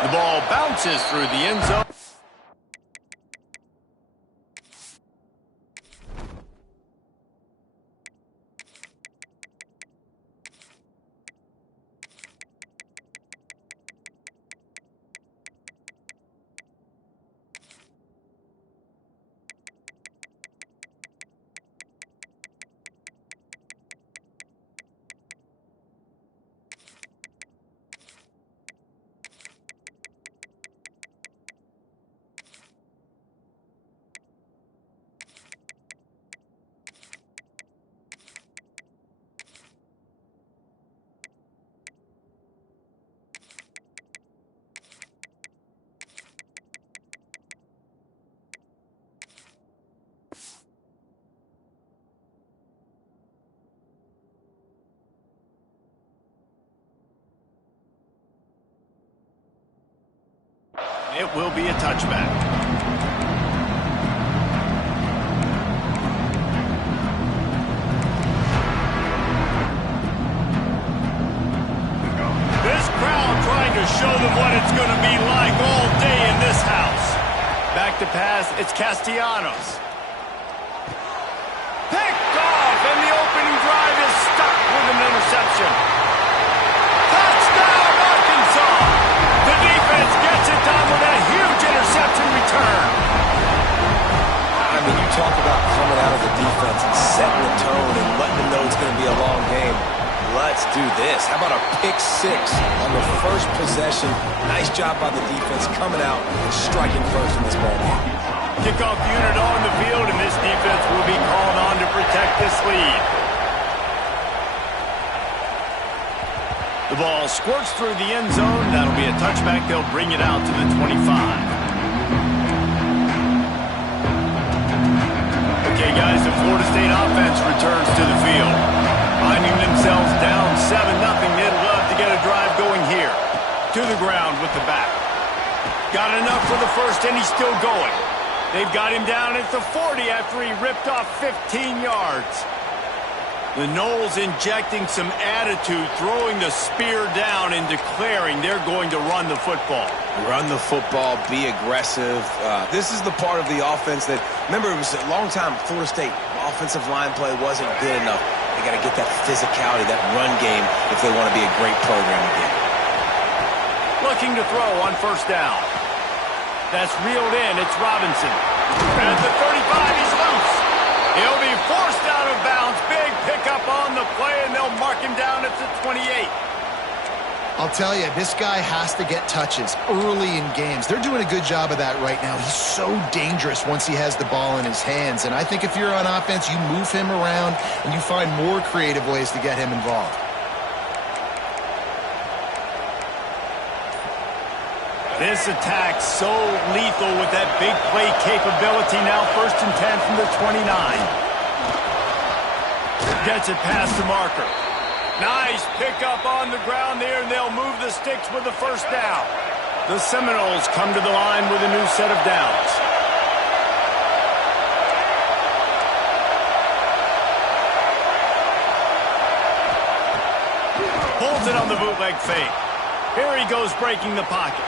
The ball bounces through the end zone. It will be a touchback. This crowd trying to show them what it's going to be like all day in this house. Back to pass, it's Castellanos. Picked off, and the opening drive is stopped with an interception. Touchdown, Arkansas! The defense gets it done with that huge interception return. I mean, you talk about coming out of the defense and setting the tone and letting them know it's going to be a long game. Let's do this. How about a pick six on the first possession? Nice job by the defense coming out and striking first in this ball game. Kickoff unit on the field, and this defense will be called on to protect this lead. The ball squirts through the end zone. That'll be a touchback. They'll bring it out to the 25. Okay, guys, the Florida State offense returns to the field. Finding themselves down 7-0. They'd love to get a drive going here. To the ground with the back. Got enough for the first, and he's still going. They've got him down at the 40 after he ripped off 15 yards. The Noles injecting some attitude, throwing the spear down and declaring they're going to run the football. Run the football, be aggressive. This is the part of the offense that, remember, it was a long time Florida State offensive line play wasn't good enough. They got to get that physicality, that run game, if they want to be a great program again. Looking to throw on first down. That's reeled in. It's Robinson. At the 35, he's loose. He'll be forced out of bounds. Big pickup on the play, and they'll mark him down at the 28. I'll tell you, this guy has to get touches early in games. They're doing a good job of that right now. He's so dangerous once he has the ball in his hands. And I think if you're on offense, you move him around and you find more creative ways to get him involved. This attack so lethal with that big play capability. Now 1st and 10 from the 29. Gets it past the marker. Nice pickup on the ground there, and they'll move the sticks with the first down. The Seminoles come to the line with a new set of downs. Holds it on the bootleg fake. Here he goes breaking the pocket.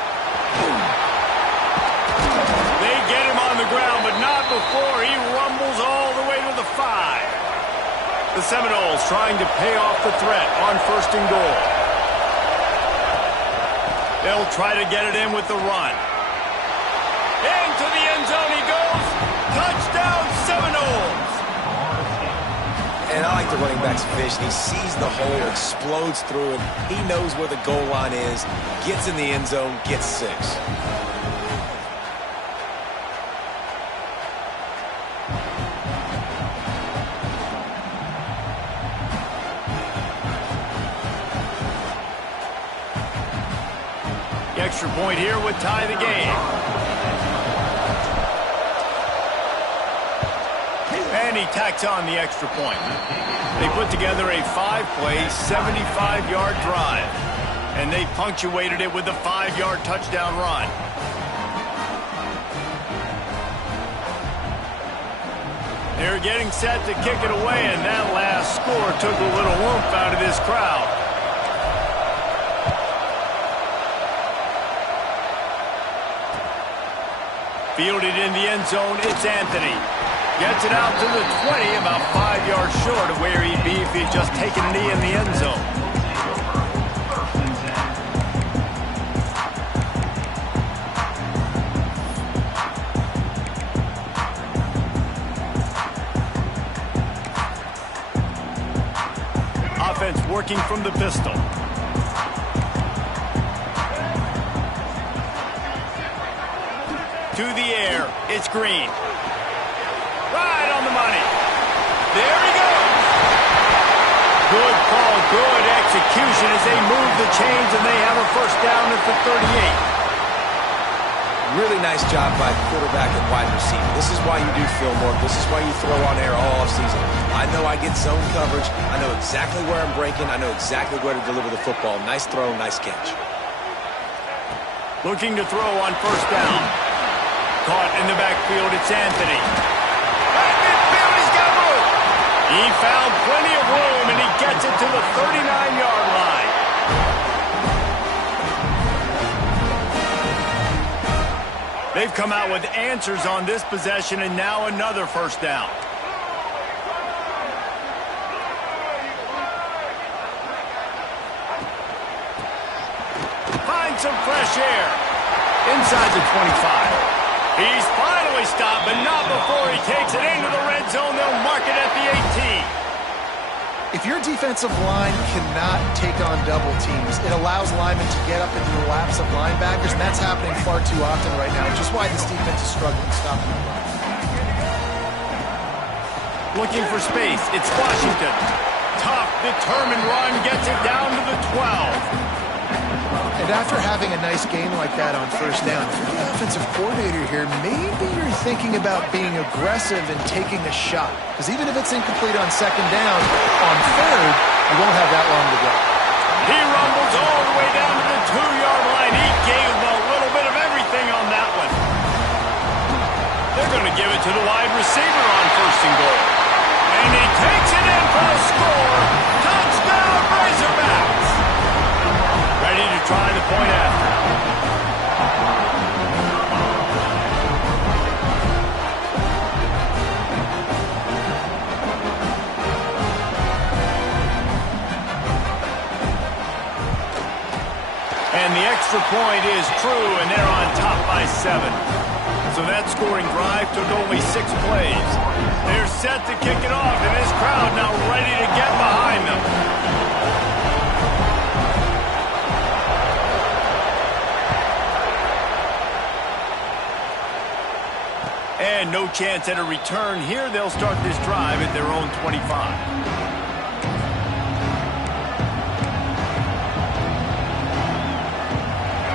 They get him on the ground, but not before he rumbles all the way to the 5. The Seminoles trying to pay off the threat on 1st and goal. They'll try to get it in with the run. Into the end zone he goes. Touchdown, Seminoles! And I like the running back's vision. He sees the hole, explodes through it. He knows where the goal line is, gets in the end zone, gets 6. The extra point here would tie the game. And he tacks on the extra point. They put together a 5-play, 75-yard drive. And they punctuated it with a 5-yard touchdown run. They're getting set to kick it away, and that last score took a little oomph out of this crowd. Fielded in the end zone, it's Anthony. Gets it out to the 20, about 5 yards short of where he'd be if he'd just taken a knee in the end zone. Offense working from the pistol. To the air, it's Green. Right on the money. There he goes. Good call, good execution as they move the chains and they have a first down at the 38. Really nice job by quarterback and wide receiver. This is why you do film work. This is why you throw on air all offseason. I know I get zone coverage. I know exactly where I'm breaking. I know exactly where to deliver the football. Nice throw, nice catch. Looking to throw on first down. Caught in the backfield, it's Anthony. Right midfield, he's got room. He found plenty of room, and he gets it to the 39-yard line. They've come out with answers on this possession, and now another first down. Find some fresh air. Inside the 25. He's finally stopped, but not before he takes it into the red zone. They'll mark it at the 18. If your defensive line cannot take on double teams, it allows linemen to get up into the laps of linebackers, and that's happening far too often right now, which is why this defense is struggling stopping the run. Looking for space, it's Washington. Tough, determined run, gets it down to the 12. And after having a nice game like that on first down, if you're the offensive coordinator here, maybe you're thinking about being aggressive and taking a shot. Because even if it's incomplete on second down, on third, you won't have that long to go. He rumbles all the way down to the 2-yard line. He gave a little bit of everything on that one. They're going to give it to the wide receiver on first and goal. And he takes it in for a score. Touchdown, Razorbacks. Ready to try the point after. And the extra point is true, and they're on top by 7. So that scoring drive took only 6 plays. They're set to kick it off, and this crowd now ready to get behind them. And no chance at a return here. They'll start this drive at their own 25.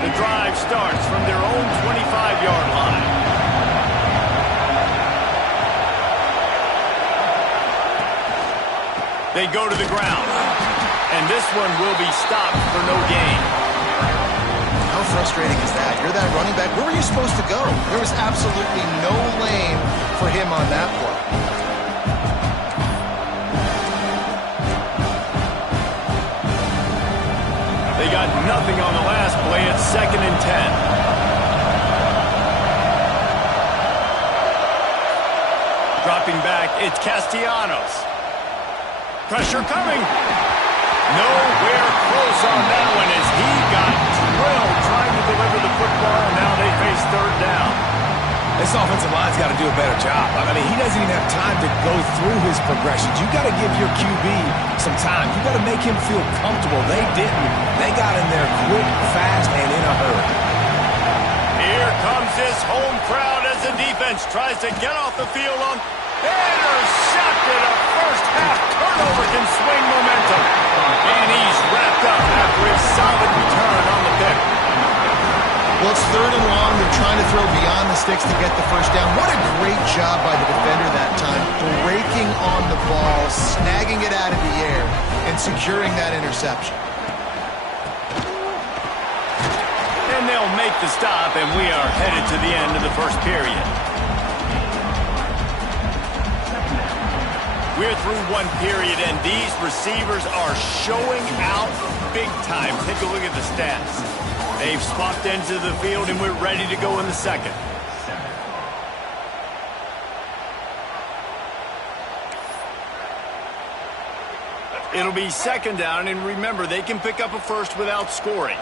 The drive starts from their own 25-yard line. They go to the ground. And this one will be stopped for no gain. How frustrating is that? You're that running back. Where were you supposed to go? There was absolutely no lane for him on that play. They got nothing on the last play. It's 2nd and 10. Dropping back, it's Castellanos. Pressure coming. Nowhere close on that one as he got drilled trying to deliver the football, and now they face third down. This offensive line's got to do a better job. I mean, he doesn't even have time to go through his progressions. You got to give your QB some time. You got to make him feel comfortable. They didn't. They got in there quick, fast, and in a hurry. Here comes this home crowd as the defense tries to get off the field on intercepted. A first-half turnover can swing momentum. And he's wrapped up after his solid return on the pick. Well, it's 3rd and long. They're trying to throw beyond the sticks to get the first down. What a great job by the defender that time, breaking on the ball, snagging it out of the air, and securing that interception. And they'll make the stop, and we are headed to the end of the first period. We're through one period, and these receivers are showing out big time. Take a look at the stats. They've swapped ends of the field, and we're ready to go in the second. It'll be second down, and remember, they can pick up a first without scoring.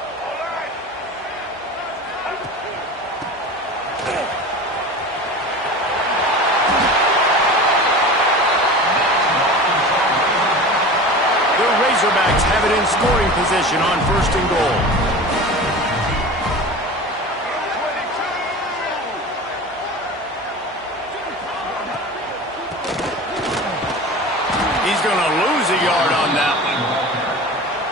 The Razorbacks have it in scoring position on first and goal. He's going to lose a yard on that one.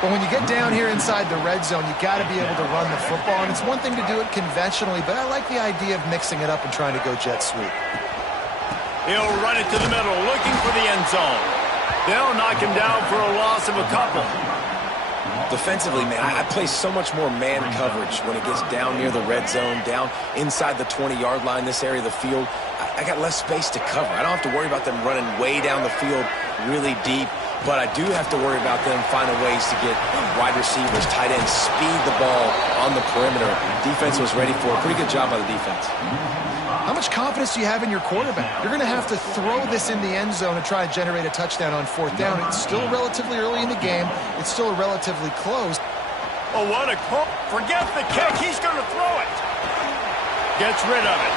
But when you get down here inside the red zone, you got to be able to run the football. And it's one thing to do it conventionally, but I like the idea of mixing it up and trying to go jet sweep. He'll run it to the middle, looking for the end zone. They'll knock him down for a loss of a couple. Defensively, man, I play so much more man coverage when it gets down near the red zone, down inside the 20-yard line, this area of the field. I got less space to cover. I don't have to worry about them running way down the field really deep, but I do have to worry about them finding ways to get wide receivers, tight ends, speed the ball on the perimeter. Defense was ready for it. Pretty good job by the defense. How much confidence do you have in your quarterback? You're going to have to throw this in the end zone and try to generate a touchdown on fourth down. It's still relatively early in the game. It's still relatively close. Oh, what a call. Forget the kick. He's going to throw it. Gets rid of it.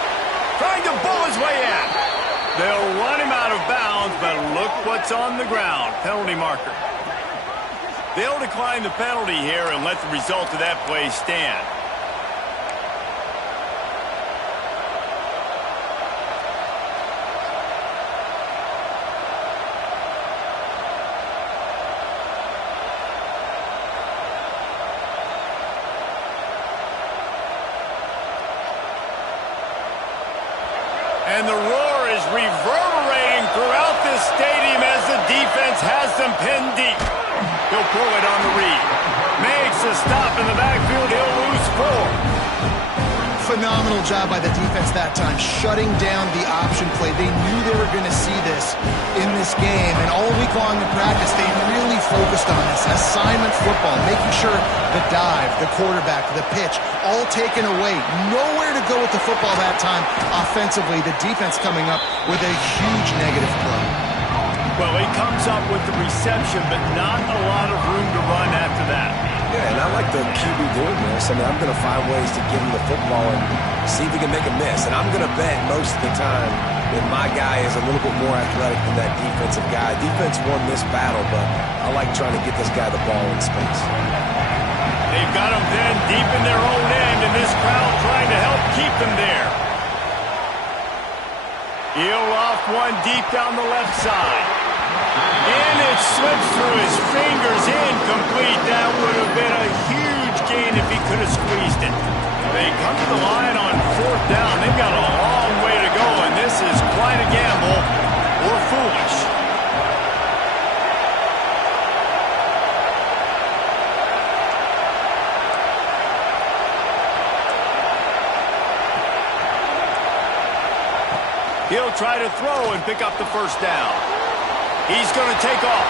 Trying to bull his way in. They'll run him out of bounds, but look what's on the ground. Penalty marker. They'll decline the penalty here and let the result of that play stand. And the roar is reverberating throughout this stadium as the defense has them pinned deep. He'll pull it on the read. Makes a stop in the backfield. He'll lose 4. Phenomenal job by the defense that time, shutting down the option play. They knew they were going to see this in this game, and all week long in practice, they really focused on this. Assignment football, making sure the dive, the quarterback, the pitch, all taken away. Nowhere to go with the football that time offensively. The defense coming up with a huge negative play. Well, he comes up with the reception, but not a lot of room to run after that. Yeah, and I like the QB doing this. I mean, I'm going to find ways to give him the football and see if he can make a miss. And I'm going to bet most of the time that my guy is a little bit more athletic than that defensive guy. Defense won this battle, but I like trying to get this guy the ball in space. They've got him then deep in their own end, and this crowd trying to help keep them there. He'll off one deep down the left side. And it slips through his fingers, incomplete. That would have been a huge gain if he could have squeezed it. They come to the line on fourth down. They've got a long way to go, and this is quite a gamble or foolish. He'll try to throw and pick up the first down. He's going to take off.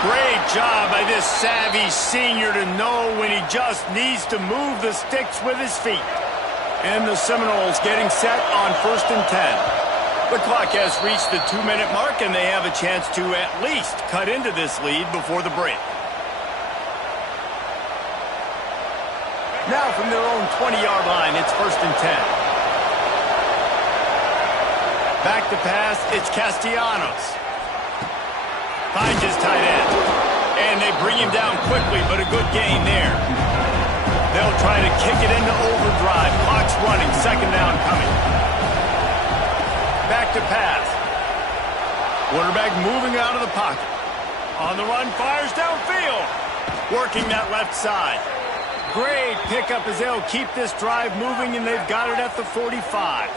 Great job by this savvy senior to know when he just needs to move the sticks with his feet. And the Seminoles getting set on 1st and 10. The clock has reached the 2-minute mark, and they have a chance to at least cut into this lead before the break. Now from their own 20-yard line, it's 1st and 10. Back to pass, it's Castellanos. Finds his tight end. And they bring him down quickly, but a good gain there. They'll try to kick it into overdrive. Clock's running, second down coming. Back to pass. Quarterback moving out of the pocket. On the run, fires downfield. Working that left side. Great pickup as they'll keep this drive moving, and they've got it at the 45.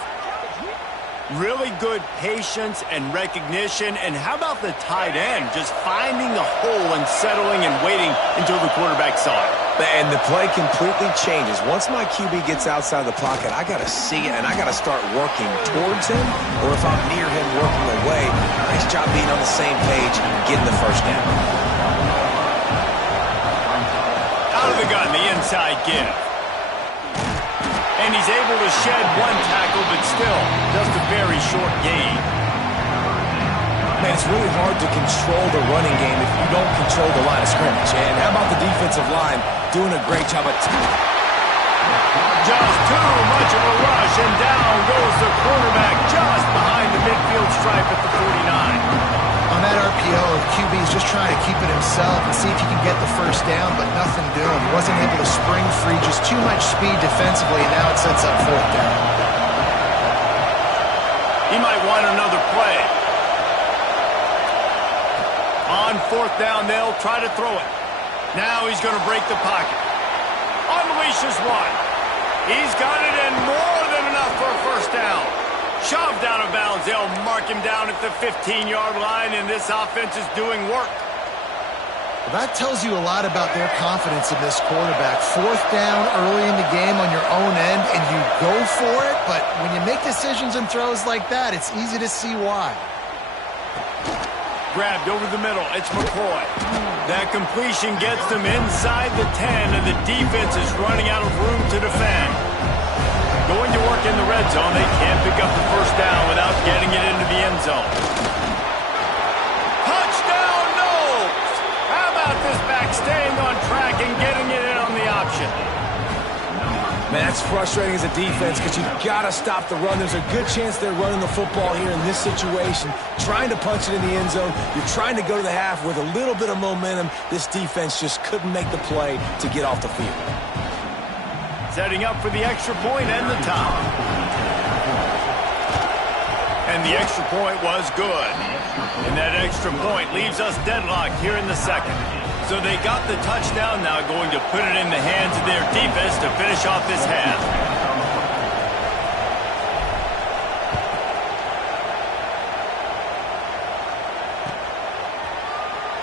Really good patience and recognition. And how about the tight end just finding the hole and settling and waiting until the quarterback saw it? And the play completely changes. Once my QB gets outside the pocket, I got to see it, and I got to start working towards him, or if I'm near him working away, nice job being on the same page, getting the first down. Out of the gun, the inside give. And he's able to shed one tackle, but still just a very short gain. Man, it's really hard to control the running game if you don't control the line of scrimmage. And how about the defensive line doing a great job of... Just too much of a rush, and down goes the quarterback just behind the midfield stripe at the 49. On that RPO, QB is just trying to keep it himself and see if he can get the first down, but nothing doing. He wasn't able to spring free, just too much speed defensively, and now it sets up fourth down. He might want another play. On fourth down, they'll try to throw it. Now he's going to break the pocket. Unleashes one. He's got it, and more than enough for a first down. Shoved out of bounds. They'll mark him down at the 15-yard line, and this offense is doing work. Well, that tells you a lot about their confidence in this quarterback. Fourth down early in the game on your own end, and you go for it, but when you make decisions and throws like that, it's easy to see why. Grabbed over the middle. It's McCoy. That completion gets them inside the 10, and the defense is running out of room to defend. Going to work in the red zone. They can't pick up the first down without getting it into the end zone. Touchdown, Knowles! How about this back staying on track and getting it in on the option? Man, that's frustrating as a defense because you've got to stop the run. There's a good chance they're running the football here in this situation, trying to punch it in the end zone. You're trying to go to the half with a little bit of momentum. This defense just couldn't make the play to get off the field. Setting up for the extra point and the tie. And the extra point was good. And that extra point leaves us deadlocked here in the second. So they got the touchdown, now going to put it in the hands of their defense to finish off this half.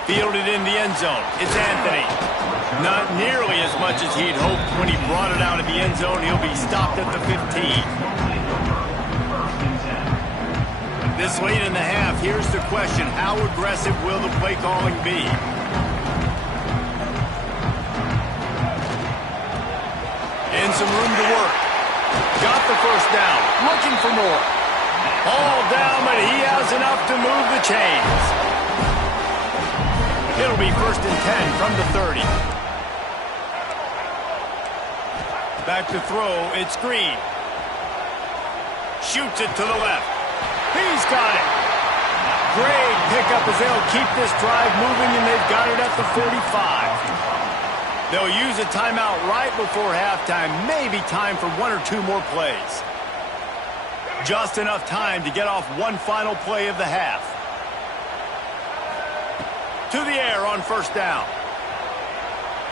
Fielded in the end zone. It's Anthony. Not nearly as much as he'd hoped when he brought it out of the end zone. He'll be stopped at the 15. This late in the half, here's the question. How aggressive will the play calling be? In some room to work. Got the first down. Looking for more. All down, but he has enough to move the chains. It'll be 1st and 10 from the 30. Back to throw. It's Green. Shoots it to the left. He's got it. Great pickup as they'll keep this drive moving, and they've got it at the 45. They'll use a timeout right before halftime. Maybe time for one or two more plays. Just enough time to get off one final play of the half. To the air on first down.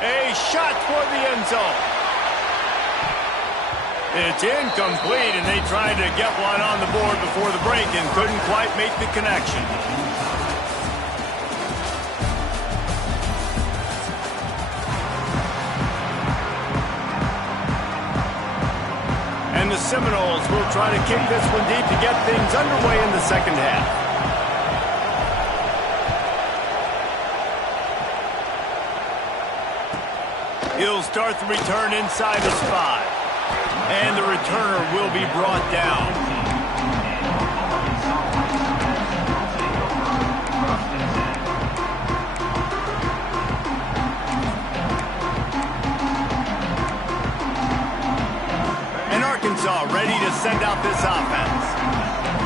A shot toward the end zone. It's incomplete, and they tried to get one on the board before the break and couldn't quite make the connection. And the Seminoles will try to kick this one deep to get things underway in the second half. He'll start the return inside his 5. And the returner will be brought down. And Arkansas ready to send out this offense.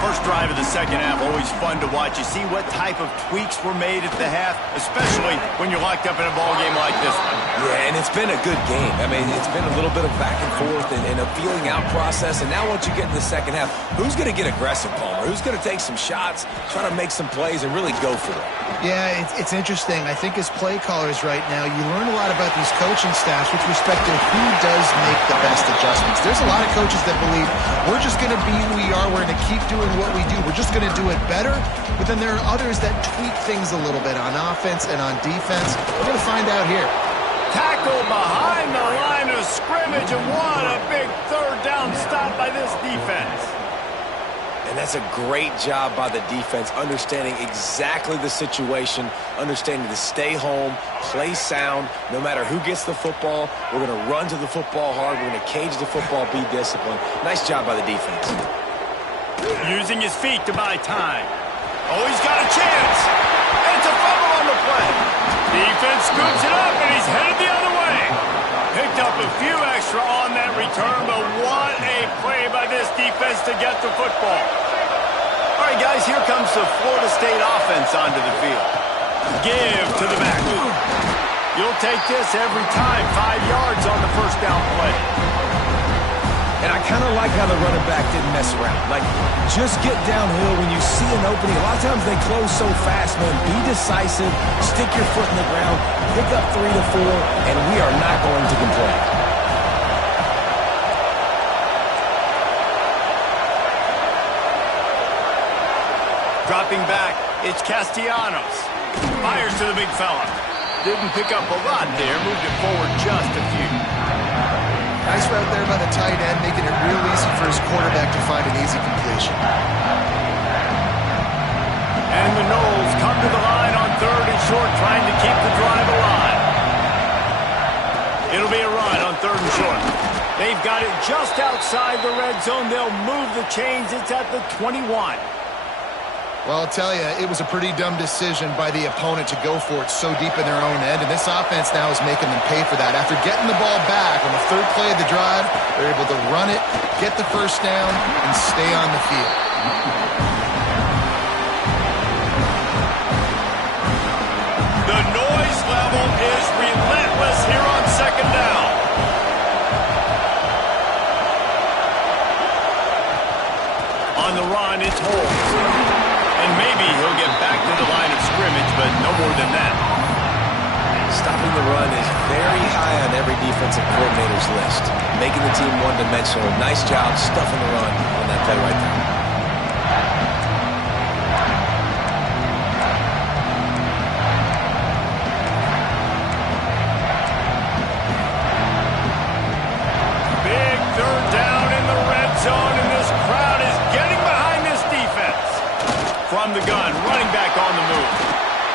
First drive of the second half, always fun to watch. You see what type of tweaks were made at the half, especially when you're locked up in a ball game like this one. Yeah, and it's been a good game. I mean, it's been a little bit of back and forth and a feeling out process. And now once you get in the second half, who's going to get aggressive, Palmer? Who's going to take some shots, try to make some plays, and really go for it? Yeah, it's interesting. I think as play callers right now, you learn a lot about these coaching staffs with respect to who does make the best adjustments. There's a lot of coaches that believe we're just going to be who we are. We're going to keep doing what we do. We're just going to do it better. But then there are others that tweak things a little bit on offense and on defense. We're going to find out here. Tackle behind the line of scrimmage, and what a big third down stop by this defense. And that's a great job by the defense, understanding exactly the situation, understanding to stay home, play sound. No matter who gets the football, we're going to run to the football hard. We're going to cage the football, be disciplined. Nice job by the defense. Using his feet to buy time. Oh, he's got a chance. And it's a fumble on the play. Defense scoops it up, and he's headed the other way. Picked up a few extra on that return, but what a play by this defense to get the football. All right, guys, here comes the Florida State offense onto the field. Give to the back. You'll take this every time. 5 yards on the first down play. And I kind of like how the running back didn't mess around. Like, just get downhill when you see an opening. A lot of times they close so fast, man. Be decisive, stick your foot in the ground, pick up 3 to 4, and we are not going to complain. Dropping back, it's Castellanos. Fires to the big fella. Didn't pick up a lot there, moved it forward just a few. Nice route there by the tight end, making it real easy for his quarterback to find an easy completion. And the Knowles come to the line on 3rd and short, trying to keep the drive alive. It'll be a run on 3rd and short. They've got it just outside the red zone. They'll move the chains. It's at the 21. Well, I'll tell you, it was a pretty dumb decision by the opponent to go for it so deep in their own end, and this offense now is making them pay for that. After getting the ball back on the 3rd play of the drive, they're able to run it, get the first down, and stay on the field. The noise level is relentless here on 2nd down. On the run, it's Holmes. And maybe he'll get back to the line of scrimmage, but no more than that. Stopping the run is very high on every defensive coordinator's list. Making the team one-dimensional. Nice job stuffing the run on that play right there. Big 3rd down in the red zone, and this crowd is getting behind this defense. From the gun, running back on the move.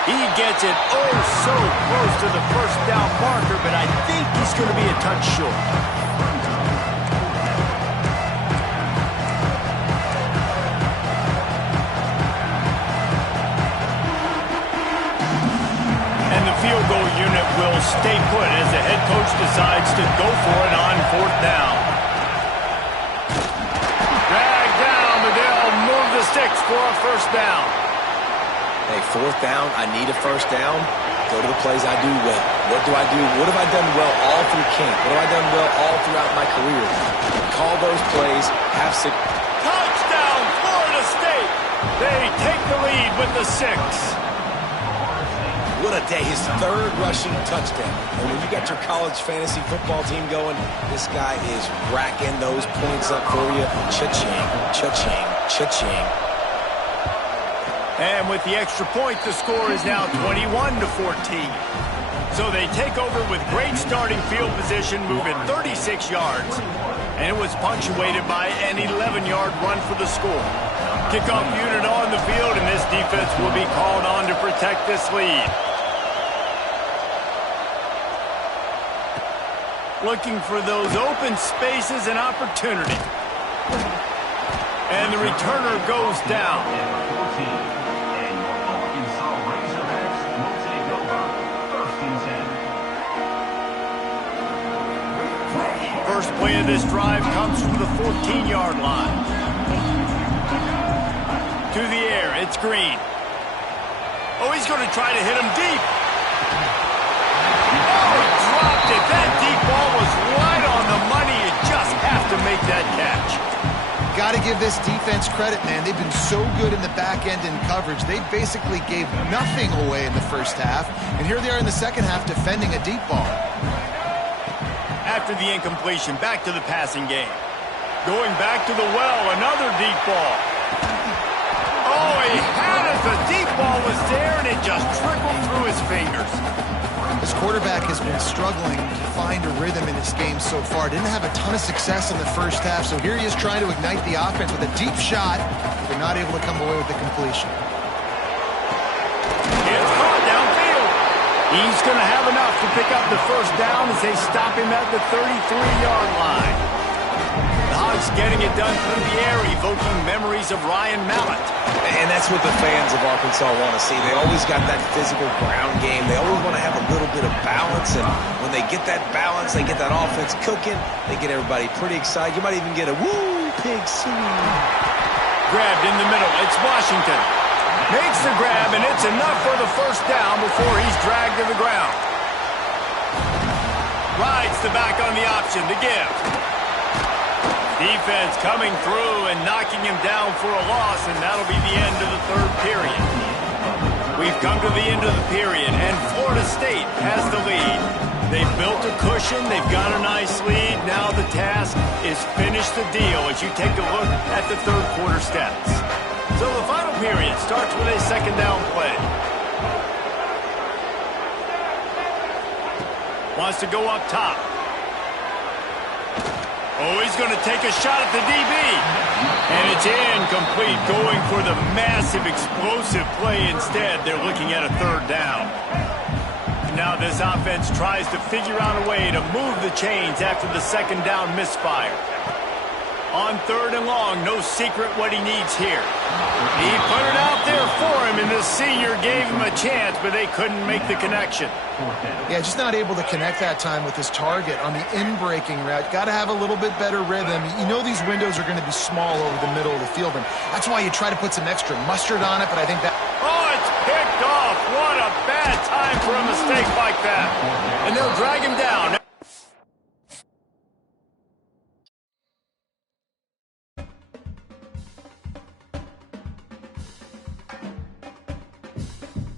He gets it oh so close to the first down marker, but I think he's going to be a touch short. And the field goal unit will stay put as the head coach decides to go for it on 4th down. The sticks for a first down. Hey, 4th down, I need a first down. Go to the plays I do well. What do I do? What have I done well all through camp? What have I done well all throughout my career? Call those plays, have success. Touchdown, Florida State. They take the lead with the 6. What a day. His 3rd rushing touchdown. And when you got your college fantasy football team going, this guy is racking those points up for you. Cha-ching, cha-ching, cha-ching. And with the extra point, the score is now 21-14. So they take over with great starting field position, moving 36 yards. And it was punctuated by an 11-yard run for the score. Kickoff unit on the field, and this defense will be called on to protect this lead. Looking for those open spaces and opportunity. And the returner goes down. First play of this drive comes from the 14-yard line. To the air, it's Green. Oh, he's going to try to hit him deep. Oh, he dropped it. That deep ball was right on the money. You just have to make that catch. Got to give this defense credit, man. They've been so good in the back end in coverage. They basically gave nothing away in the first half. And here they are in the second half defending a deep ball. After the incompletion, back to the passing game. Going back to the well, another deep ball. Oh, he had it. The deep ball was there, and it just trickled through his fingers. This quarterback has been struggling to find a rhythm in this game so far. Didn't have a ton of success in the first half, so here he is trying to ignite the offense with a deep shot. They're not able to come away with the completion. It's caught downfield. He's going to have enough to pick up the first down as they stop him at the 33-yard line. The Hogs getting it done through the air, evoking memories of Ryan Mallett. And that's what the fans of Arkansas want to see. They always got that physical ground game. They always want to have a little bit of balance, and when they get that balance, they get that offense cooking, they get everybody pretty excited. You might even get a woo, pig city. Grabbed in the middle. It's Washington. Makes the grab, and it's enough for the first down before he's dragged to the ground. Rides the back on the option to give. Defense coming through and knocking him down for a loss, and that'll be the end of the third period. We've come to the end of the period, and Florida State has the lead. They've built a cushion. They've got a nice lead. Now the task is finish the deal as you take a look at the third quarter stats. So the final period starts with a second down play. Wants to go up top. Oh, he's going to take a shot at the DB. And it's incomplete, going for the massive explosive play instead. They're looking at a third down. Now this offense tries to figure out a way to move the chains after the second down misfire. On third and long, no secret what he needs here. He put it out there for him, and the senior gave him a chance, but they couldn't make the connection. Yeah, just not able to connect that time with his target on the in-breaking route. Got to have a little bit better rhythm. You know these windows are going to be small over the middle of the field, and that's why you try to put some extra mustard on it, but I think that... Oh, it's picked off. What a bad time for a mistake like that. And they'll drag him down.